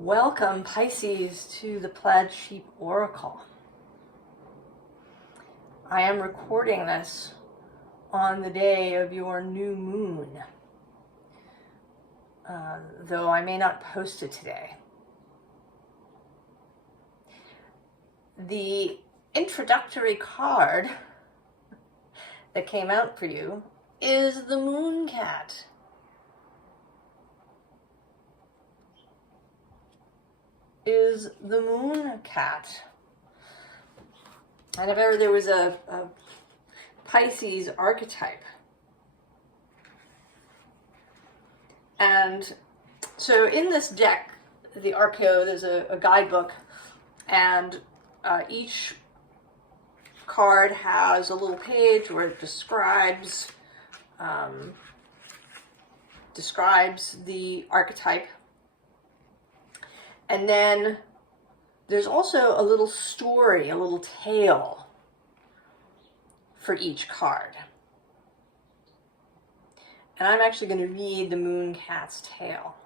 Welcome, Pisces, to the Plaid Sheep Oracle. I am recording this on the day of your new moon, though I may not post it today. The introductory card that came out for you is the Mooncat. Is the Mooncat. And if ever there was a Pisces archetype. And so in this deck, the archeo, there's a guidebook, and each card has a little page where it describes the archetype. And then there's also a little story, a little tale for each card. And I'm actually going to read the Mooncat's tale.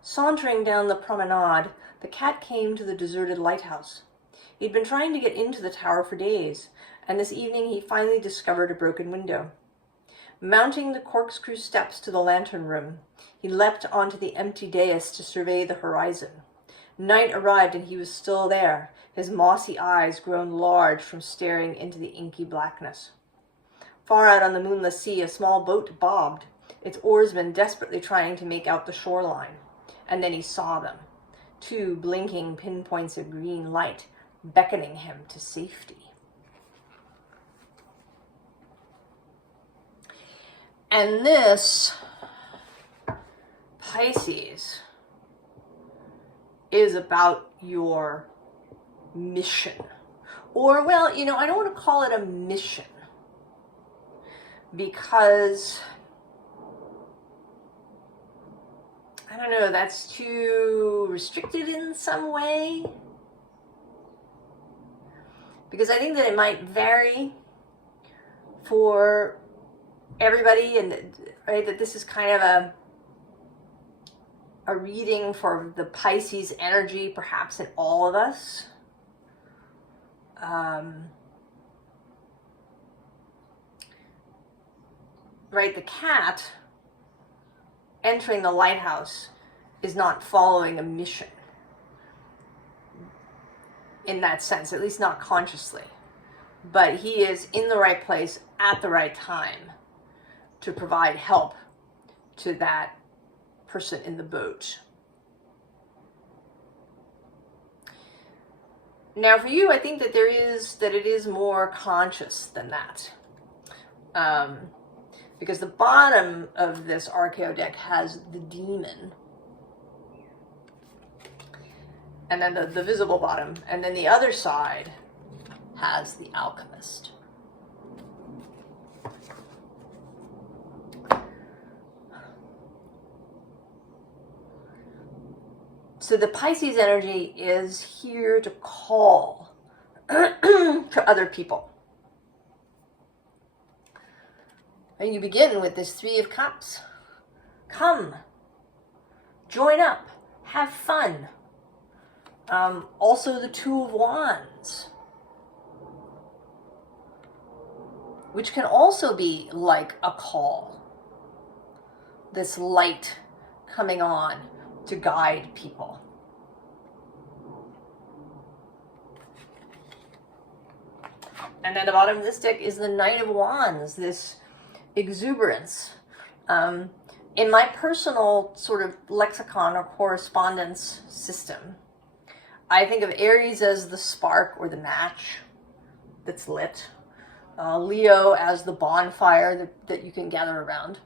Sauntering down the promenade, the cat came to the deserted lighthouse. He'd been trying to get into the tower for days, and this evening he finally discovered a broken window. Mounting the corkscrew steps to the lantern room, he leapt onto the empty dais to survey the horizon. Night arrived and he was still there, his mossy eyes grown large from staring into the inky blackness. Far out on the moonless sea, a small boat bobbed, its oarsmen desperately trying to make out the shoreline. And then he saw them, two blinking pinpoints of green light, beckoning him to safety. And this, Pisces, is about your mission. Or, well, I don't want to call it a mission, because, I don't know, that's too restricted in some way. Because I think that it might vary for everybody, and right, that this is kind of a reading for the Pisces energy, perhaps in all of us. Right, the cat entering the lighthouse is not following a mission in that sense, at least not consciously. But he is in the right place at the right time to provide help to that person in the boat. Now for you, I think that it is more conscious than that. Because the bottom of this archeo deck has the demon. And then the visible bottom. And then the other side has the alchemist. So the Pisces energy is here to call to other people. And you begin with this Three of Cups. Come, join up, have fun. Also the Two of Wands, which can also be like a call. This light coming on to guide people. And then the bottom of this deck is the Knight of Wands, this exuberance. In my personal sort of lexicon or correspondence system, I think of Aries as the spark or the match that's lit, Leo as the bonfire that you can gather around,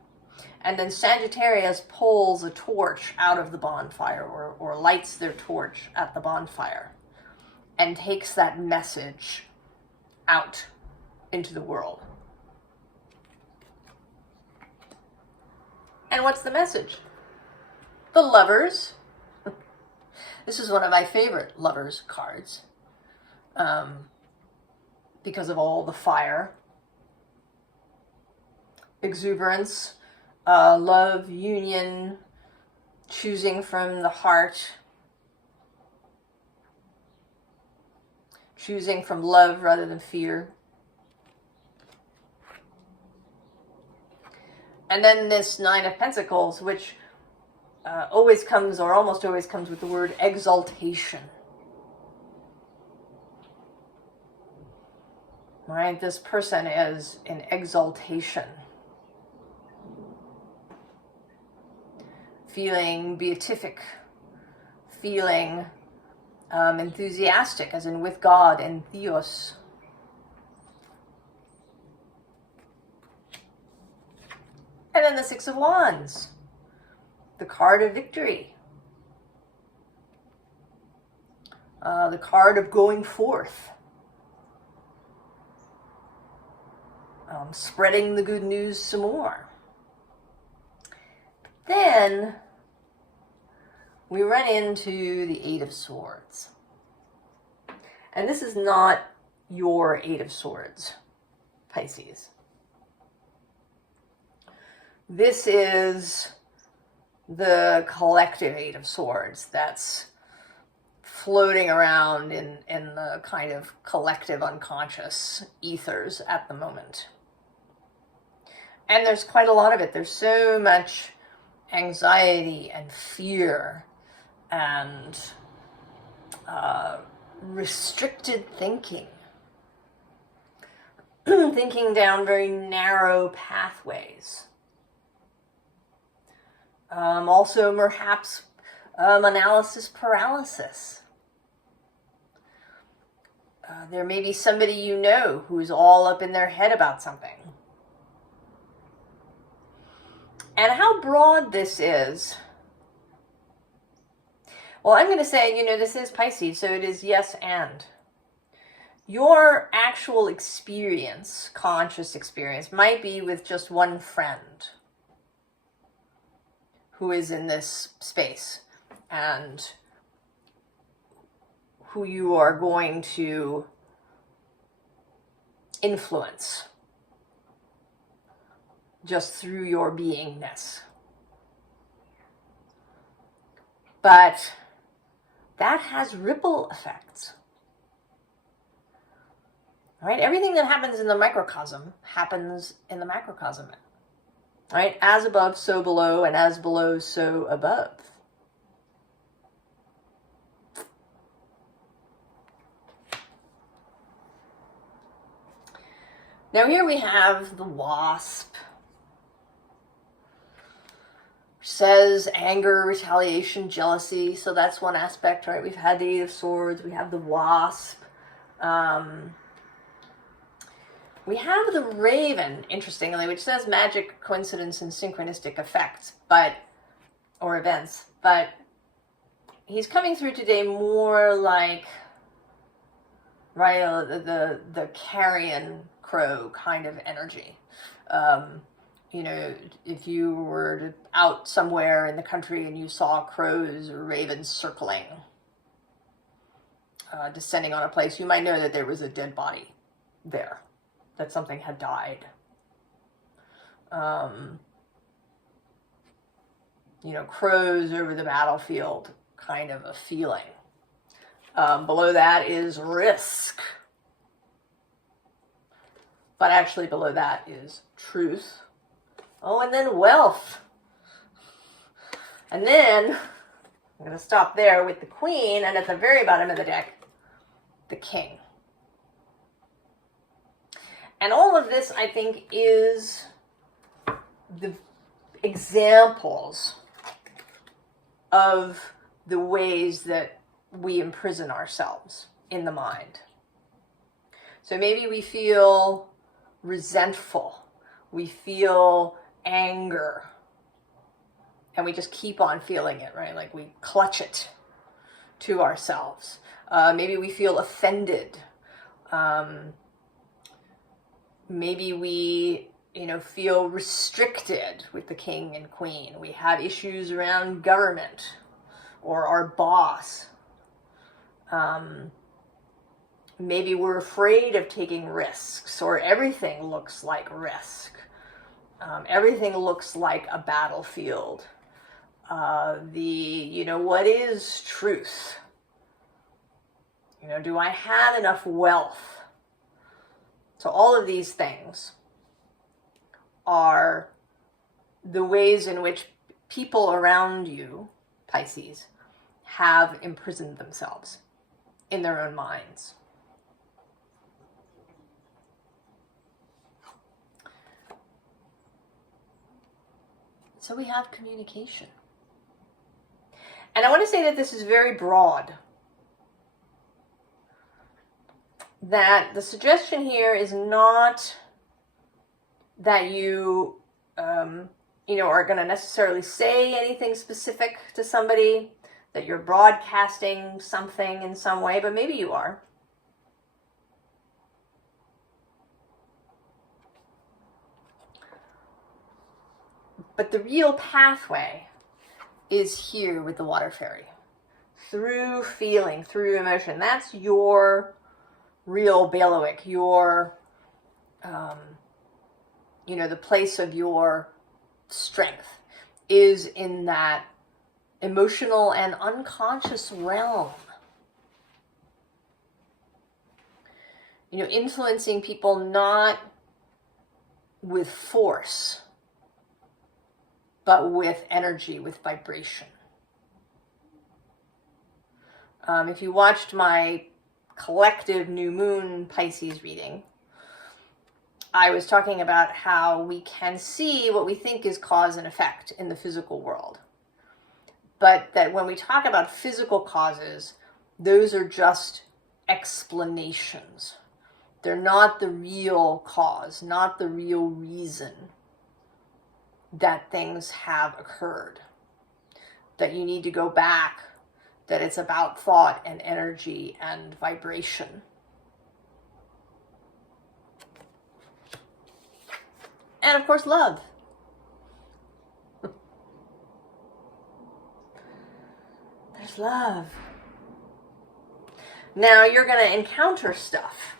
and then Sagittarius pulls a torch out of the bonfire or lights their torch at the bonfire and takes that message out into the world. And what's the message? The Lovers. This is one of my favorite Lovers cards because of all the fire, exuberance, love, union, choosing from the heart, choosing from love rather than fear. And then this Nine of Pentacles, which always comes, or almost always comes, with the word exaltation. Right? This person is in exaltation. Feeling beatific. Feeling enthusiastic, as in with God, and theos. And then the Six of Wands, the card of victory, the card of going forth, spreading the good news some more. Then we run into the Eight of Swords. And this is not your Eight of Swords, Pisces. This is the collective Eight of Swords that's floating around in the kind of collective unconscious ethers at the moment. And there's quite a lot of it. There's so much anxiety and fear and restricted thinking. Thinking down very narrow pathways. Also, perhaps analysis paralysis. There may be somebody you know who's all up in their head about something. And how broad this is. Well, I'm going to say, this is Pisces, so it is yes and. Your actual experience, conscious experience, might be with just one friend who is in this space and who you are going to influence just through your beingness. But that has ripple effects. Right? Everything that happens in the microcosm happens in the macrocosm. Right? As above, so below, and as below, so above. Now here we have the Wasp. Says anger, retaliation, jealousy. So that's one aspect, right? We've had the Eight of Swords. We have the Wasp. We have the Raven, interestingly, which says magic, coincidence, and synchronistic effects, or events. But he's coming through today more like, right, the carrion crow kind of energy. If you were out somewhere in the country and you saw crows or ravens circling, descending on a place, you might know that there was a dead body there, that something had died. Crows over the battlefield, kind of a feeling. Below that is risk. But actually below that is truth. Oh, and then wealth. And then, I'm going to stop there with the Queen, and at the very bottom of the deck, the King. And all of this, I think, is the examples of the ways that we imprison ourselves in the mind. So maybe we feel resentful. We feel anger. And we just keep on feeling it, right? Like we clutch it to ourselves. Maybe we feel offended. Maybe we, feel restricted with the King and Queen. We have issues around government or our boss. Maybe we're afraid of taking risks, or everything looks like risk. Everything looks like a battlefield. what is truth? Do I have enough wealth? So all of these things are the ways in which people around you, Pisces, have imprisoned themselves in their own minds. So we have communication. And I want to say that this is very broad. That the suggestion here is not that you, are going to necessarily say anything specific to somebody, that you're broadcasting something in some way, but maybe you are. But the real pathway is here with the water fairy. Through feeling, through emotion. That's your real bailiwick, your, the place of your strength is in that emotional and unconscious realm. Influencing people not with force, but with energy, with vibration. If you watched my collective new moon Pisces reading, I was talking about how we can see what we think is cause and effect in the physical world. But that when we talk about physical causes, those are just explanations. They're not the real cause, not the real reason that things have occurred. That you need to go back, that it's about thought and energy and vibration. And of course, love. There's love. Now you're going to encounter stuff.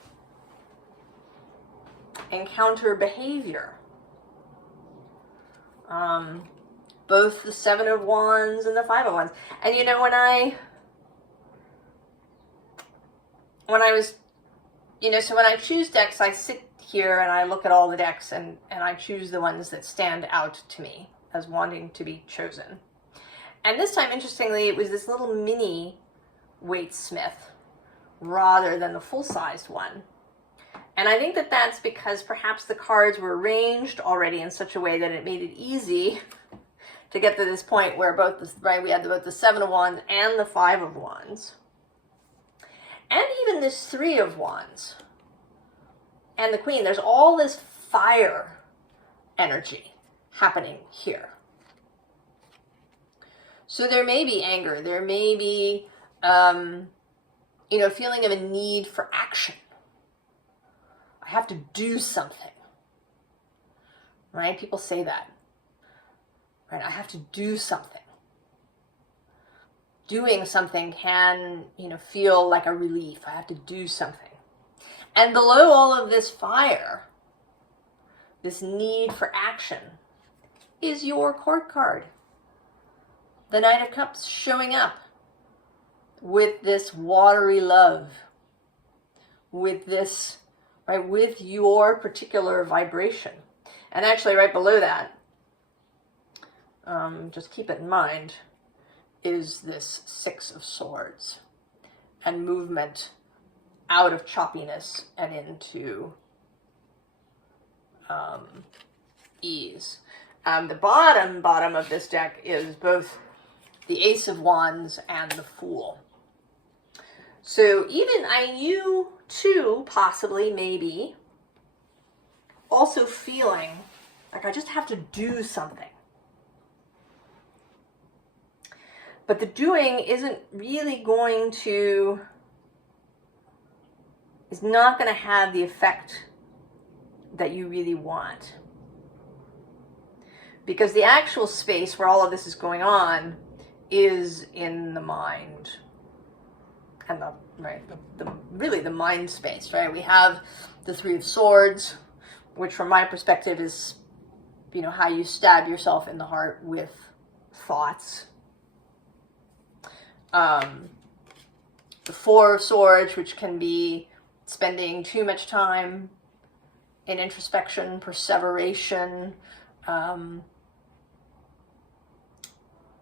Encounter behavior. Both the Seven of Wands and the Five of Wands. And when I was, so when I choose decks, I sit here and I look at all the decks and I choose the ones that stand out to me as wanting to be chosen. And this time, interestingly, it was this little mini Waite Smith rather than the full-sized one. And I think that that's because perhaps the cards were arranged already in such a way that it made it easy to get to this point where we had both the Seven of Wands and the Five of Wands. And even this Three of Wands and the Queen. There's all this fire energy happening here. So there may be anger. There may be, feeling of a need for action. I have to do something. Right? People say that. Right? I have to do something. Doing something can, feel like a relief. I have to do something. And below all of this fire, this need for action, is your court card. The Knight of Cups showing up with this watery love, with this, right, with your particular vibration. And actually right below that, just keep it in mind, is this Six of Swords and movement out of choppiness and into ease. The bottom of this deck is both the Ace of Wands and the Fool. So even you too, possibly, maybe, also feeling like I just have to do something. But the doing isn't really is not going to have the effect that you really want. Because the actual space where all of this is going on is in the mind. And really the mind space, right? We have the Three of Swords, which from my perspective is, how you stab yourself in the heart with thoughts. The Four of Swords, which can be spending too much time in introspection, perseveration,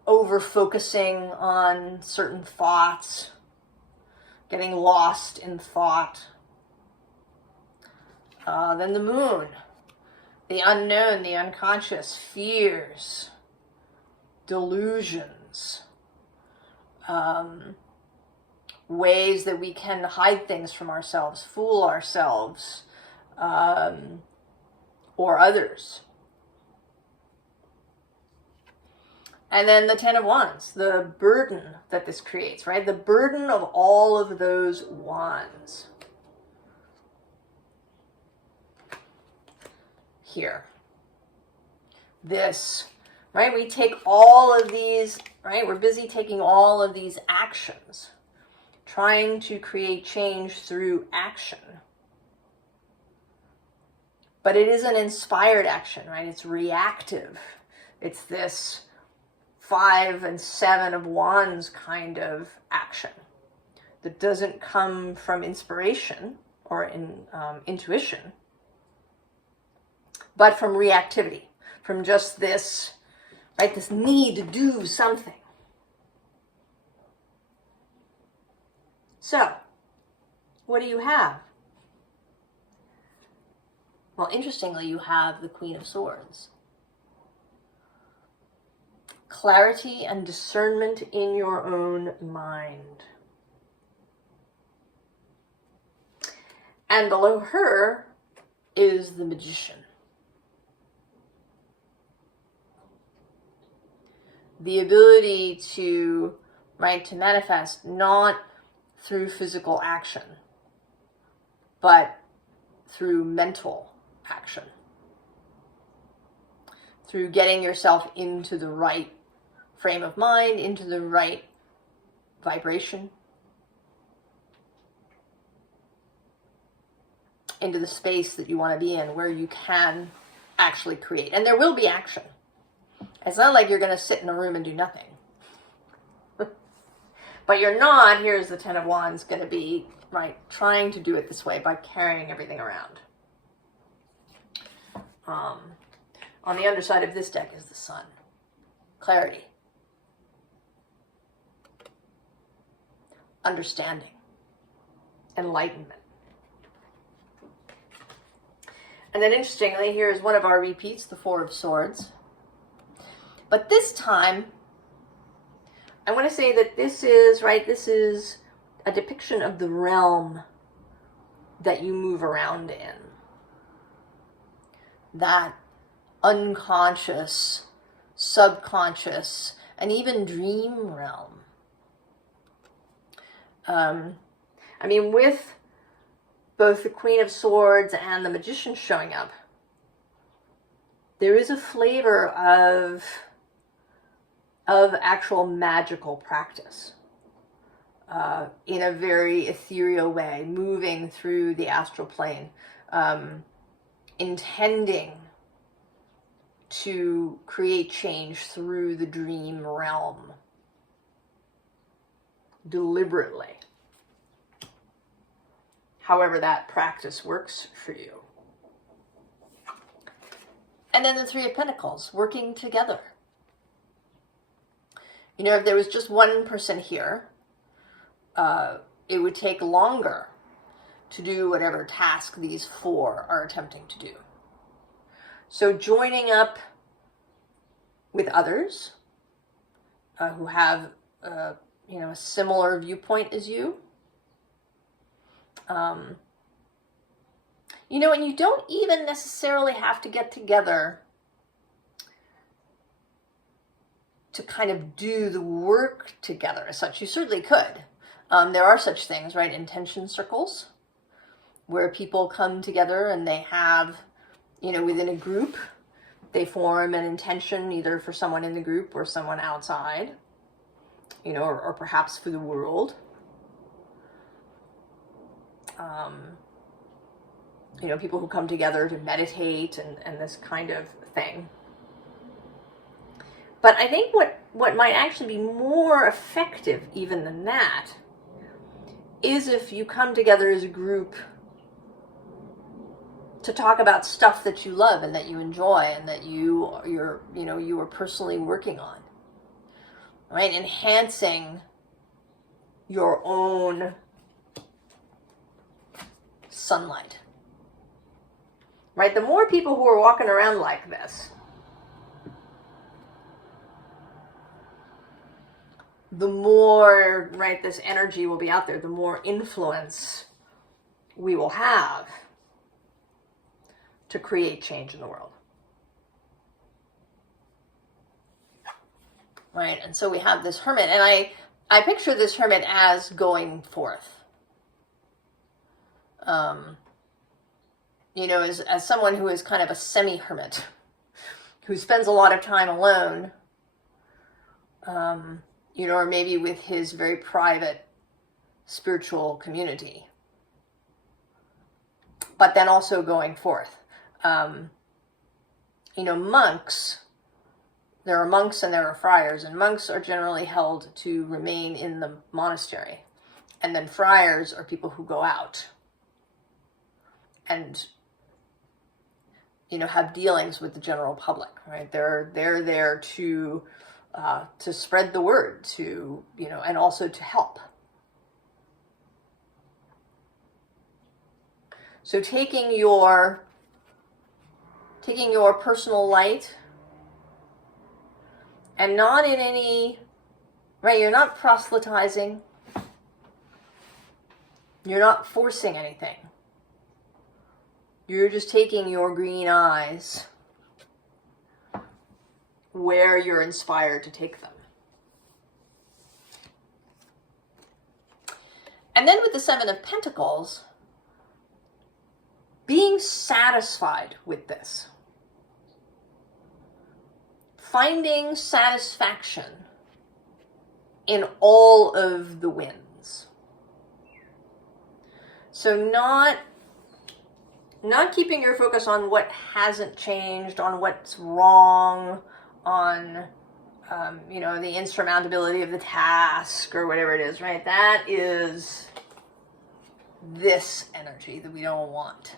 over-focusing on certain thoughts, getting lost in thought. Then the Moon, the unknown, the unconscious, fears, delusions, ways that we can hide things from ourselves, fool ourselves, or others. And then the Ten of Wands, the burden that this creates, right? The burden of all of those wands. Here. This, right? We take all of these, right? We're busy taking all of these actions, trying to create change through action. But it is an inspired action, right? It's reactive. It's this 5 and 7 of Wands kind of action that doesn't come from inspiration or intuition, but from reactivity, from just this, right, this need to do something. So, what do you have? Well, interestingly, you have the Queen of Swords. Clarity and discernment in your own mind. And below her is the Magician. The ability to, right, to manifest not through physical action, but through mental action. Through getting yourself into the right frame of mind, into the right vibration, into the space that you want to be in, where you can actually create. And there will be action. It's not like you're going to sit in a room and do nothing. But you're not, here's the Ten of Wands, going to be, right, trying to do it this way by carrying everything around. On the underside of this deck is the Sun. Clarity. Understanding. Enlightenment. And then interestingly, here's one of our repeats, the Four of Swords. But this time, I want to say that this is, right, this is a depiction of the realm that you move around in. That unconscious, subconscious, and even dream realm. I mean, with both the Queen of Swords and the Magician showing up, there is a flavor of actual magical practice in a very ethereal way, moving through the astral plane, intending to create change through the dream realm deliberately. However that practice works for you. And then the Three of Pentacles, working together. You know, if there was just one person here, it would take longer to do whatever task these four are attempting to do. So joining up with others who have, you know, a similar viewpoint as you. You know, and you don't even necessarily have to get together to kind of do the work together as such. You certainly could. There are such things, right? Intention circles, where people come together and they have, you know, within a group, they form an intention either for someone in the group or someone outside, you know, or perhaps for the world. You know, people who come together to meditate and this kind of thing. But I think what might actually be more effective even than that is if you come together as a group to talk about stuff that you love and that you enjoy and that you are personally working on, right? Enhancing your own sunlight, right? The more people who are walking around like this, the more, right, this energy will be out there, the more influence we will have to create change in the world. Right, and so we have this hermit, and I picture this hermit as going forth. As someone who is kind of a semi-hermit, who spends a lot of time alone, or maybe with his very private spiritual community, but then also going forth. Monks, there are monks and there are friars, and monks are generally held to remain in the monastery, and then friars are people who go out and have dealings with the general public, right? They're there to spread the word, and also to help. So taking your personal light, and not in any, right, you're not proselytizing, you're not forcing anything. You're just taking your green eyes where you're inspired to take them. And then with the Seven of Pentacles, being satisfied with this. Finding satisfaction in all of the wins. So not keeping your focus on what hasn't changed, on what's wrong, on the insurmountability of the task or whatever it is, right? That is this energy that we don't want.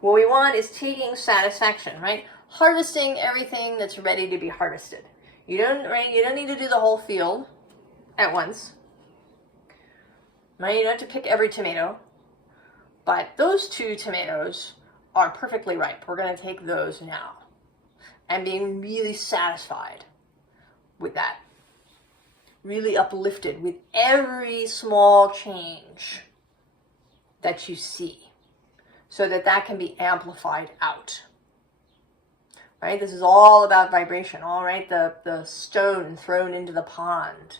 What we want is taking satisfaction, right? Harvesting everything that's ready to be harvested. You don't need to do the whole field at once. Right? You don't have to pick every tomato. But those 2 tomatoes are perfectly ripe. We're going to take those now. And being really satisfied with that. Really uplifted with every small change that you see. So that can be amplified out. Right? This is all about vibration. All right? The stone thrown into the pond.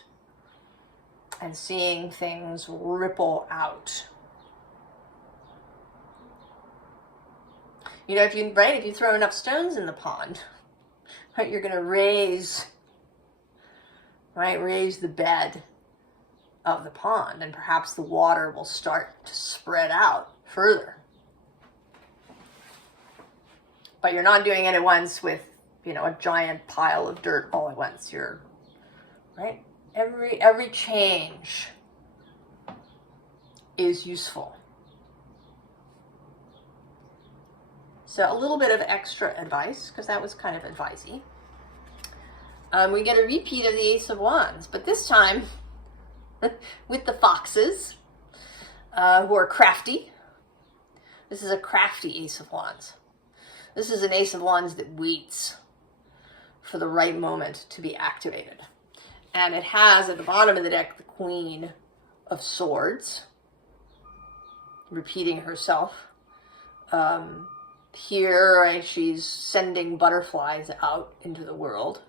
And seeing things ripple out. If you throw enough stones in the pond, right, you're going to raise the bed of the pond, and perhaps the water will start to spread out further. But you're not doing it at once with, a giant pile of dirt all at once. You're, right? Every change is useful. So a little bit of extra advice, because that was kind of advice-y. We get a repeat of the Ace of Wands, but this time with the foxes, who are crafty. This is a crafty Ace of Wands. This is an Ace of Wands that waits for the right moment to be activated. And it has at the bottom of the deck the Queen of Swords, repeating herself. Here, she's sending butterflies out into the world.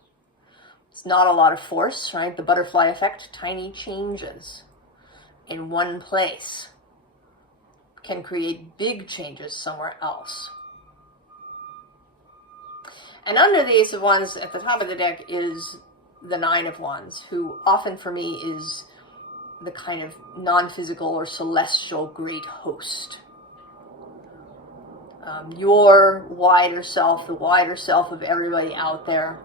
It's not a lot of force, right? The butterfly effect, tiny changes in one place can create big changes somewhere else. And under the Ace of Wands at the top of the deck is the Nine of Wands, who often for me is the kind of non-physical or celestial great host. Your wider self, the wider self of everybody out there,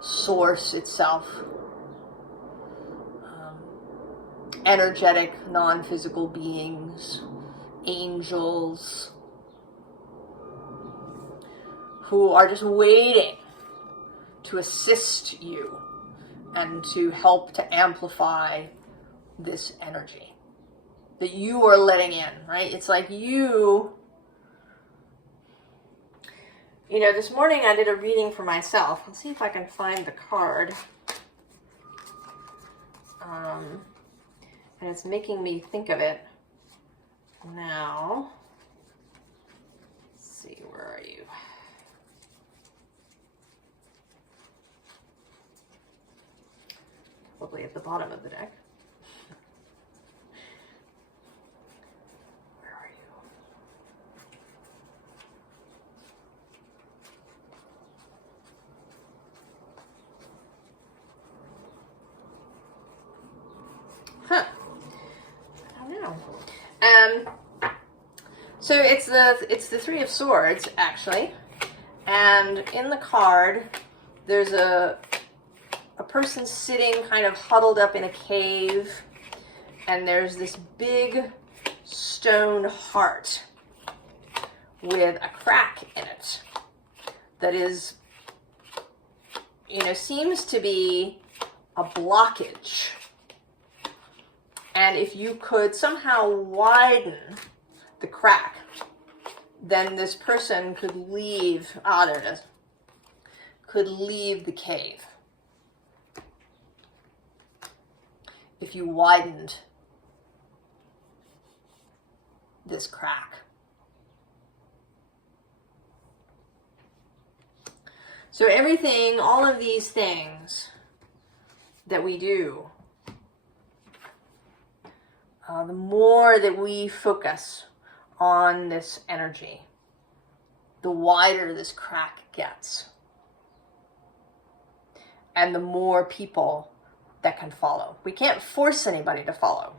source itself. Energetic, non-physical beings, angels, who are just waiting to assist you and to help to amplify this energy that you are letting in, right? It's like you know, this morning I did a reading for myself. Let's see if I can find the card. And it's making me think of it now. Let's see, where are you? Probably at the bottom of the deck. Where are you? Huh. I don't know. So it's the Three of Swords, actually. And in the card, there's a person sitting kind of huddled up in a cave, and there's this big stone heart with a crack in it that is, you know, seems to be a blockage. And if you could somehow widen the crack, then this person could leave, there it is, could leave the cave. If you widened this crack. So everything, all of these things that we do, the more that we focus on this energy, the wider this crack gets. And the more people that can follow. We can't force anybody to follow.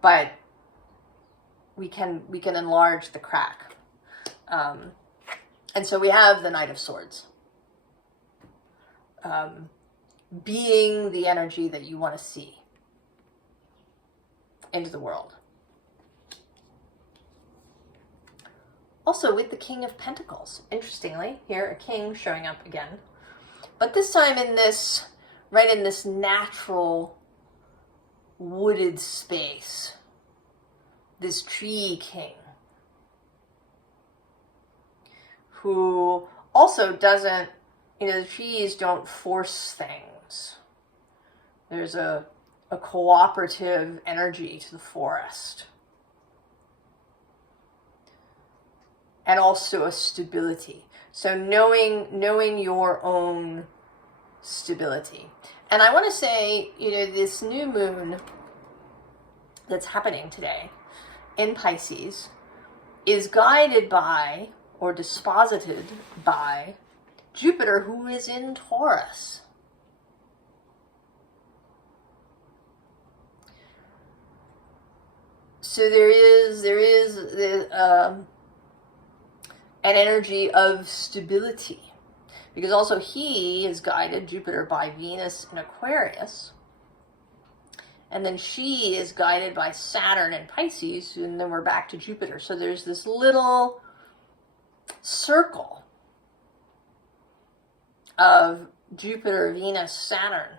But we can enlarge the crack. And so we have the Knight of Swords. Being the energy that you want to see into the world. Also with the King of Pentacles. Interestingly, here a king showing up again. But this time in this, right in this natural wooded space. This tree king. Who also doesn't, you know, the trees don't force things. There's a cooperative energy to the forest. And also a stability. So knowing your own stability. And I want to say, you know, this new moon that's happening today in Pisces is guided by, or disposited by, Jupiter, who is in Taurus. So there is an energy of stability, because also he is guided, Jupiter, by Venus in Aquarius, and then she is guided by Saturn in Pisces, and then we're back to Jupiter. So there's this little circle of Jupiter, Venus, Saturn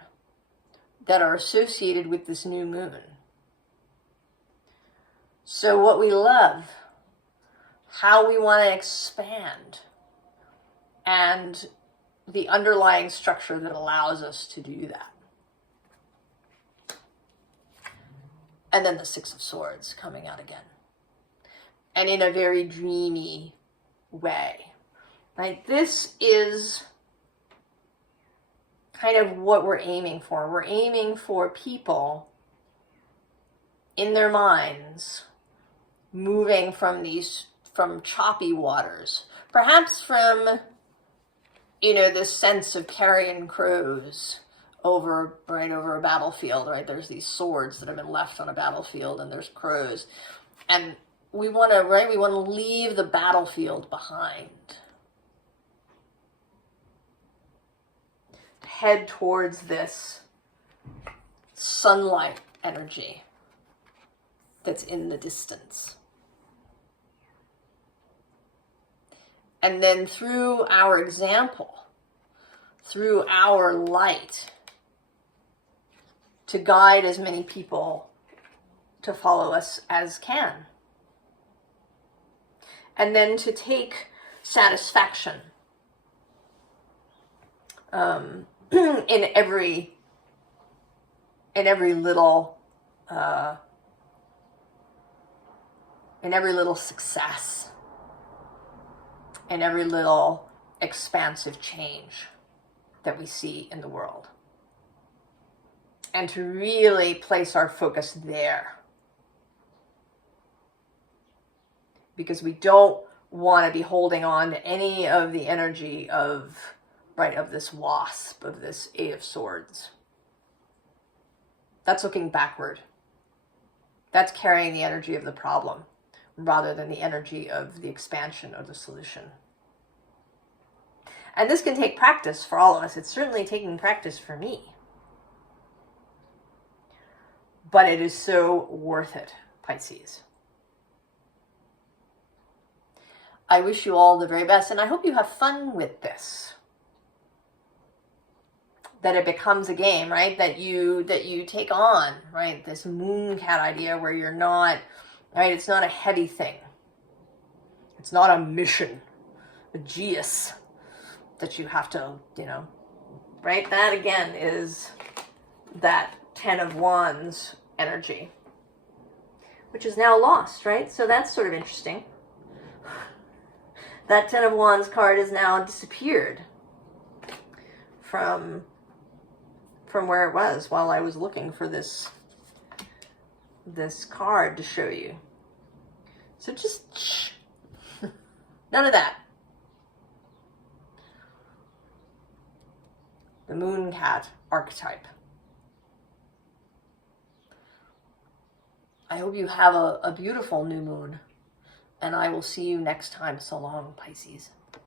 that are associated with this new moon. So what we love, how we want to expand, and the underlying structure that allows us to do that. And then the Six of Swords coming out again. And in a very dreamy way. Right? This is kind of what we're aiming for. We're aiming for people in their minds moving from choppy waters. Perhaps from, you know, this sense of carrion crows over a battlefield, right? There's these swords that have been left on a battlefield, and there's crows. And we want to leave the battlefield behind. head towards this sunlight energy that's in the distance. And then through our example, through our light, to guide as many people to follow us as can. And then to take satisfaction in every little success, in every little expansive change that we see in the world. And to really place our focus there. Because we don't want to be holding on to any of the energy of this wasp, of this Eight of Swords. That's looking backward. That's carrying the energy of the problem rather than the energy of the expansion or the solution. And this can take practice for all of us. It's certainly taking practice for me. But it is so worth it, Pisces. I wish you all the very best, and I hope you have fun with this. That it becomes a game, right? That you take on, right? This Mooncat idea where you're not, right? It's not a heavy thing. It's not a mission, a geas that you have to, right? That again is that 10 of Wands energy, which is now lost, right? So that's sort of interesting. That 10 of Wands card is now disappeared from where it was while I was looking for this card to show you. So just none of that. The Mooncat archetype. I hope you have a beautiful new moon, and I will see you next time. So long, Pisces.